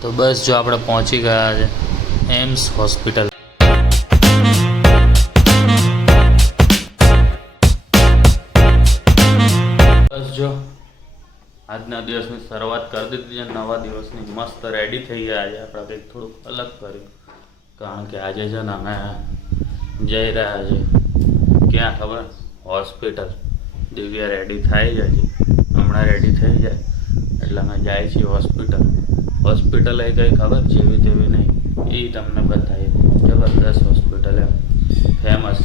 તો બસ જો આપણે પહોંચી ગયા છે એમ્સ હોસ્પિટલ. બસ જો આજના દિવસની શરૂઆત કરી દીધી છે. નવા દિવસની મસ્ત રેડી થઈ ગયા છે. આપણે કંઈક થોડુંક અલગ કર્યું કારણ કે આજે છે ને અમે જઈ રહ્યા છે ક્યાં ખબર? હોસ્પિટલ. દિવ્યા રેડી થઈ જાય છે, હમણાં રેડી થઈ જાય એટલે અમે જાય છીએ હોસ્પિટલ. હોસ્પિટલ એ કંઈ ખબર જેવી તેવી નહીં, એ તમને બતાવીએ. જબરદસ્ત હોસ્પિટલ એમ, ફેમસ,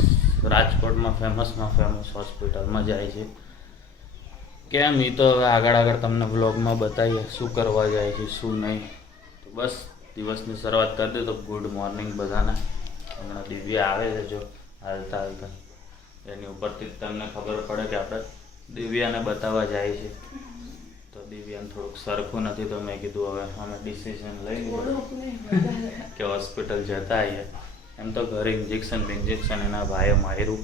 રાજકોટમાં ફેમસમાં ફેમસ હોસ્પિટલમાં જાય છે. કેમ એ તો હવે આગળ તમને વ્લોગમાં બતાવીએ શું કરવા જાય છે શું નહીં. તો બસ દિવસની શરૂઆત કરી દે. તો ગુડ મોર્નિંગ બધાને. હમણાં દિવ્યા આવે છે જો હાલતા હાલતા, એની ઉપરથી તમને ખબર પડે કે આપણે દિવ્યાને બતાવવા જાય છે. તો દિવ્યાને થોડુંક સરખું નથી તો મેં કીધું હવે અમે ડિસિઝન લઈ લીધું કે હોસ્પિટલ જતા આવીએ. એમ તો ઘરે ઇન્જેક્શન એના ભાઈએ માર્યું,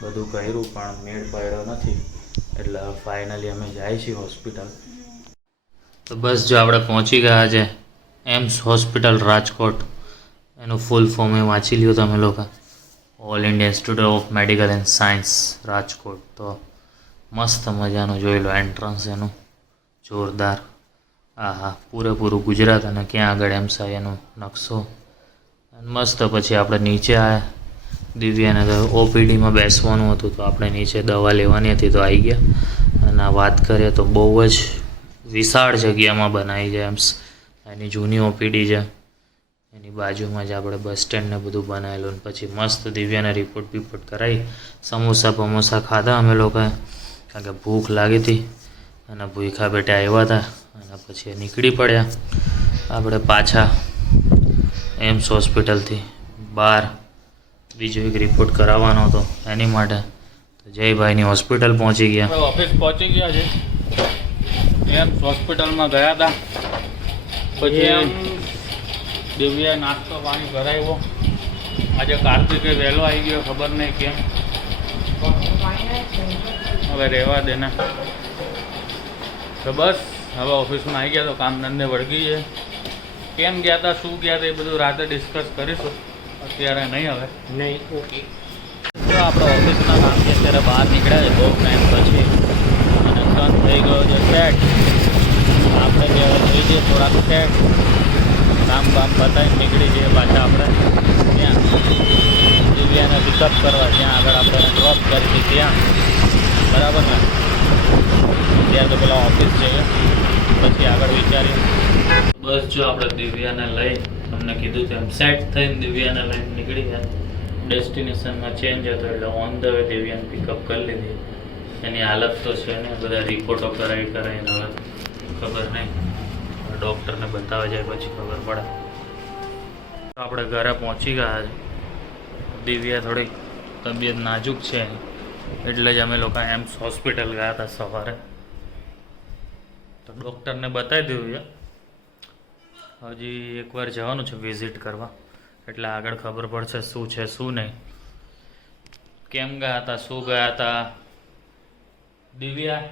બધું કર્યું પણ મેળ પડ્યો નથી એટલે ફાઇનલી અમે જાય છીએ હોસ્પિટલ. તો બસ જો આપણે પહોંચી ગયા છે એમ્સ હોસ્પિટલ રાજકોટ. એનું ફૂલ ફોર્મ એ વાંચી લ્યો તમે લોકો, all India institute of medical and science Rajkot. તો મસ્ત મજાનું જોઈ લો એન્ટ્રન્સ એનું, જોરદાર. હા પૂરેપૂરું ગુજરાત અને ક્યાં આગળ એમ્સ આવે એનો નકશો મસ્ત. પછી આપણે નીચે આવ્યા. દિવ્યાને તો ઓપીડીમાં બેસવાનું હતું તો આપણે નીચે દવા લેવાની હતી તો આવી ગયા. અને વાત કરીએ તો બહુ જ વિશાળ જગ્યામાં બનાવી છે એમ્સ. એની જૂની ઓપીડી છે, એની બાજુમાં જ આપણે બસ સ્ટેન્ડ ને બધું બનાવેલું. પછી મસ્ત દિવ્યાને રિપોર્ટ કરાવી, સમોસા પમોસા ખાધા અમે લોકોએ કારણ કે ભૂખ લાગી હતી અને ભૂખા પેટે આવ્યા હતા. અને પછી નીકળી પડ્યા આપણે પાછા એમ્સ હોસ્પિટલથી બહાર. બીજો એક રિપોર્ટ કરાવવાનો હતો એની માટે. તો જયભાઈની હોસ્પિટલ પહોંચી ગયા. ઓફિસ પહોંચી ગયા છે. એમ્સ હોસ્પિટલમાં ગયા હતા. પછી દિવ્યાએ નાસ્તો પાણી કરાવ્યો. આજે કાર્તિકે વહેલો આવી ગયો, ખબર નહીં કેમ. હવે રહેવા દેને. તો બસ હવે ઓફિસમાં આવી ગયા તો કામ ધંધે વળગી છે. કેમ ગયા હતા, શું ગયા હતા એ બધું રાતે ડિસ્કસ કરીશું, અત્યારે નહીં. હવે નહીં ઓકે. તો આપણે ઓફિસના કામથી અત્યારે બહાર નીકળ્યા છે બહુ ટાઈમ પછી, અને સન થઈ ગયો છે સેટ. આપણે જે હવે થઈ જઈએ થોડાક સેટ, કામ બામ પતાવીને નીકળી જઈએ પાછા આપણે ત્યાં દિવ્યાને પિકઅપ કરવા, જ્યાં આગળ આપણે ડ્રોપ કરી ત્યાં. બરાબર ને? ત્યાં તો પેલા ઓફિસ જઈએ પછી આગળ વિચારીએ. બસ જો આપણે દિવ્યાને લઈ, તમને કીધું તેમ સેટ થઈને દિવ્યાને લઈને નીકળી ગયા. ડેસ્ટિનેશનમાં ચેન્જ હતો એટલે ઓન ધ વે દિવ્યાને પિકઅપ કરી લીધી. એની હાલત તો છે ને, બધા રિપોર્ટો કરાવીને હવે ખબર નહીં, ડૉક્ટરને બતાવવા જાય પછી ખબર પડે. આપણે ઘરે પહોંચી ગયા છે. દિવ્યા થોડી તબિયત નાજુક છે એટલે જ અમે લોકો એમ્સ હોસ્પિટલ ગયા હતા સવારે. તો ડૉક્ટરને બતાવી દીધું છે. હજી એકવાર જવાનું છે વિઝિટ કરવા, એટલે આગળ ખબર પડશે શું છે શું નહીં. કેમ ગયા હતા, શું ગયા હતા દિવ્યા?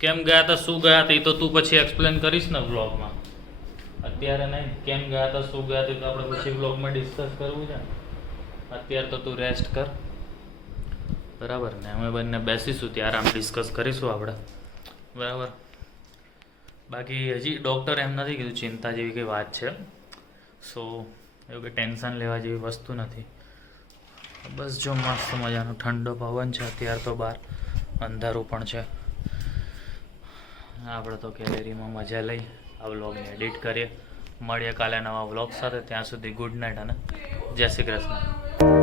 કેમ ગયા હતા, શું ગયા હતા એ તો તું પછી એક્સપ્લેન કરીશ ને વ્લોગમાં. અત્યારે નહીં. કેમ ગયા હતા, શું ગયા હતા તો આપણે પછી વ્લોગમાં ડિસ્કસ કરવું છે. અત્યારે તો તું રેસ્ટ કર, બરાબર ને? અમે બંને બેસીશું ત્યારે આમ ડિસ્કસ કરીશું આપણે, બરાબર? બાકી હજી ડૉક્ટર એમ નથી કીધું ચિંતા જેવી કંઈ વાત છે. સો એવું કંઈ ટેન્શન લેવા જેવી વસ્તુ નથી. બસ જો મસ્ત મજાનો ઠંડો પવન છે અત્યારે તો બહાર, અંધારું પણ છે. આપણે તો ગેલેરીમાં મજા લઈ આ વ્લોગને એડિટ કરીએ. મળીએ કાલે નવા વ્લોગ સાથે. ત્યાં સુધી ગુડ નાઇટ અને જય શ્રી કૃષ્ણ.